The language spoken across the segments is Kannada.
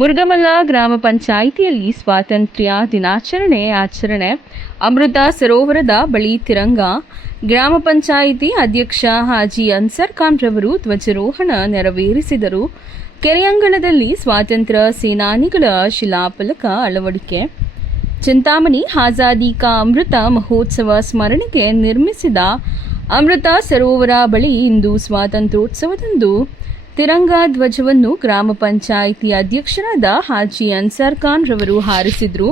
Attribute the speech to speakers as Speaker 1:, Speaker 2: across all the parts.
Speaker 1: ಮುರುಗಮಲ್ಲ ಗ್ರಾಮ ಪಂಚಾಯಿತಿಯಲ್ಲಿ ಸ್ವಾತಂತ್ರ್ಯ ದಿನಾಚರಣೆ ಆಚರಣೆ. ಅಮೃತ ಸರೋವರದ ಬಳಿ ತಿರಂಗ. ಗ್ರಾಮ ಪಂಚಾಯಿತಿ ಅಧ್ಯಕ್ಷ ಹಾಜಿ ಅನ್ಸರ್ ಖಾನ್ ರವರು ಧ್ವಜಾರೋಹಣ ನೆರವೇರಿಸಿದರು. ಕೆರೆಯಂಗಣದಲ್ಲಿ ಸ್ವಾತಂತ್ರ್ಯ ಸೇನಾನಿಗಳ ಶಿಲಾಫಲಕ ಅಳವಡಿಕೆ. ಚಿಂತಾಮಣಿ ಆಜಾದಿ ಕಾ ಅಮೃತ ಮಹೋತ್ಸವ ಸ್ಮರಣೆಗೆ ನಿರ್ಮಿಸಿದ ಅಮೃತ ಸರೋವರ ಬಳಿ ಇಂದು ಸ್ವಾತಂತ್ರ್ಯೋತ್ಸವದಂದು ತಿರಂಗ ಧ್ವಜವನ್ನು ಗ್ರಾಮ ಪಂಚಾಯಿತಿ ಅಧ್ಯಕ್ಷರಾದ ಹಾಜಿ ಅನ್ಸಾರ್ ಖಾನ್ ರವರು ಹಾರಿಸಿದ್ರು.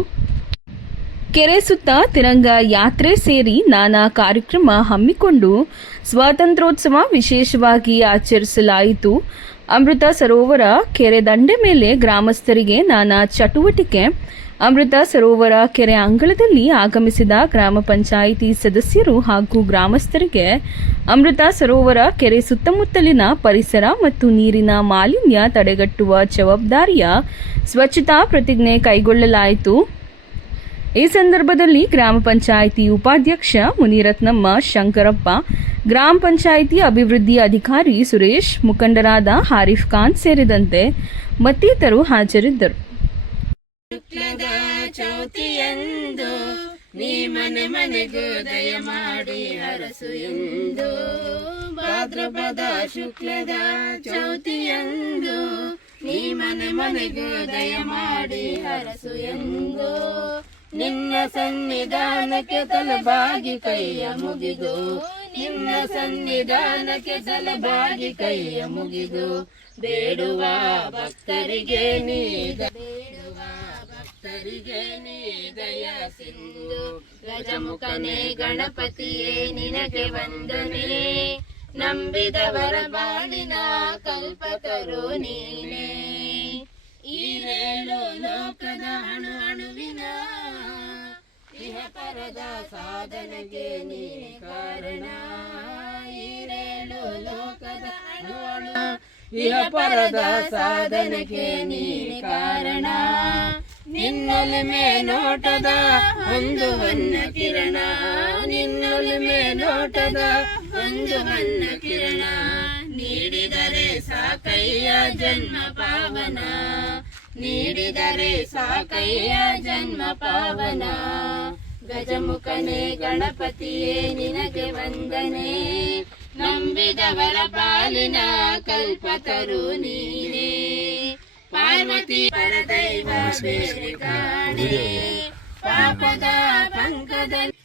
Speaker 1: ಕೆರೆ ಸುತ್ತ ತಿರಂಗ ಯಾತ್ರೆ ಸೇರಿ ನಾನಾ ಕಾರ್ಯಕ್ರಮ ಹಮ್ಮಿಕೊಂಡು ಸ್ವಾತಂತ್ರ್ಯೋತ್ಸವ ವಿಶೇಷವಾಗಿ ಆಚರಿಸಲಾಯಿತು. ಅಮೃತ ಸರೋವರ ಕೆರೆ ದಂಡೆ ಮೇಲೆ ಗ್ರಾಮಸ್ಥರಿಗೆ ನಾನಾ ಚಟುವಟಿಕೆ ಅಮೃತ ಸರೋವರ ಕೆರೆ ಅಂಗಳದಲ್ಲಿ ಆಗಮಿಸಿದ ಗ್ರಾಮ ಪಂಚಾಯಿತಿ ಸದಸ್ಯರು ಹಾಗೂ ಗ್ರಾಮಸ್ಥರಿಗೆ ಅಮೃತ ಸರೋವರ ಕೆರೆ ಸುತ್ತಮುತ್ತಲಿನ ಪರಿಸರ ಮತ್ತು ನೀರಿನ ಮಾಲಿನ್ಯ ತಡೆಗಟ್ಟುವ ಜವಾಬ್ದಾರಿಯ ಸ್ವಚ್ಛತಾ ಪ್ರತಿಜ್ಞೆ ಕೈಗೊಳ್ಳಲಾಯಿತು. ಈ ಸಂದರ್ಭದಲ್ಲಿ ಗ್ರಾಮ ಪಂಚಾಯಿತಿ ಉಪಾಧ್ಯಕ್ಷ ಮುನಿರತ್ನಮ್ಮ ಶಂಕರಪ್ಪ, ಗ್ರಾಮ ಪಂಚಾಯಿತಿ ಅಭಿವೃದ್ಧಿ ಅಧಿಕಾರಿ ಸುರೇಶ್, ಮುಖಂಡರಾದ ಹಾರಿಫ್ ಖಾನ್ ಸೇರಿದಂತೆ ಮತ್ತಿತರರು ಹಾಜರಿದ್ದರು.
Speaker 2: ಶುಕ್ಲದ ಚೌತಿಯಂದು ನೀ ಮನೆ ಮನೆಗೂ ದಯ ಮಾಡಿ ಹರಸು ಎಂದು. ಭಾದ್ರಪದ ಶುಕ್ಲದ ಚೌತಿಯಂದು ನೀ ಮನೆ ಮನೆಗೂ ದಯ ಮಾಡಿ ಹರಸು ಎಂದು. ನಿನ್ನ ಸನ್ನಿಧಾನಕ್ಕೆ ತಲೆಬಾಗಿ ಕೈಯ ಮುಗಿದು, ನಿನ್ನ ಸನ್ನಿಧಾನಕ್ಕೆ ತಲೆಬಾಗಿ ಕೈಯ ಮುಗಿದು, ಬೇಡುವ ಭಕ್ತರಿಗೆ ನೀಡ ಭಕ್ತರಿಗೆ ನೀ ದಯ ಸಿಂಧು. ಗಜಮುಖನೇ ಗಣಪತಿಯೇ, ನಿನಗೆ ವಂದನೆ. ನಂಬಿದವರ ಬಾಳಿನ ಕಲ್ಪಕರು ನೀನೇ. ಈರೇಳು ಲೋಕದ ಅಣು ಅಣುವಿನ. ಇಹ ಪರದ ಸಾಧನೆಗೆ ನೀನೇ ಕಾರಣ. ಈರೇಳು ಲೋಕದ ಅಣು ಅಣು. ಇಹ ಪರದ ಸಾಧನೆಗೆ ನೀನೇ ಕಾರಣ. ನಿನ್ನೊಲಿಮೆ ನೋಟದ ಒಂದು ಹೊನ್ನ ಕಿರಣ ನಿನ್ನೊಲಿಮೆ ನೋಟದ ಒಂದು ಹೊನ್ನ ಕಿರಣ. ನೀಡಿದರೆ ಸಾಕಯ್ಯ ಜನ್ಮ ಪಾವನ. ನೀಡಿದರೆ ಸಾಕಯ್ಯ ಜನ್ಮ ಪಾವನ. ಗಜಮುಖನೇ ಗಣಪತಿಯೇ, ನಿನಗೆ ವಂದನೆ. ನಂಬಿದವರ ಪಾಲಿನ ಕಲ್ಪತರು ನೀನೇ. ಪಾರ್ವತಿ కులదైవ పేరికాణి పాపద పంకదలి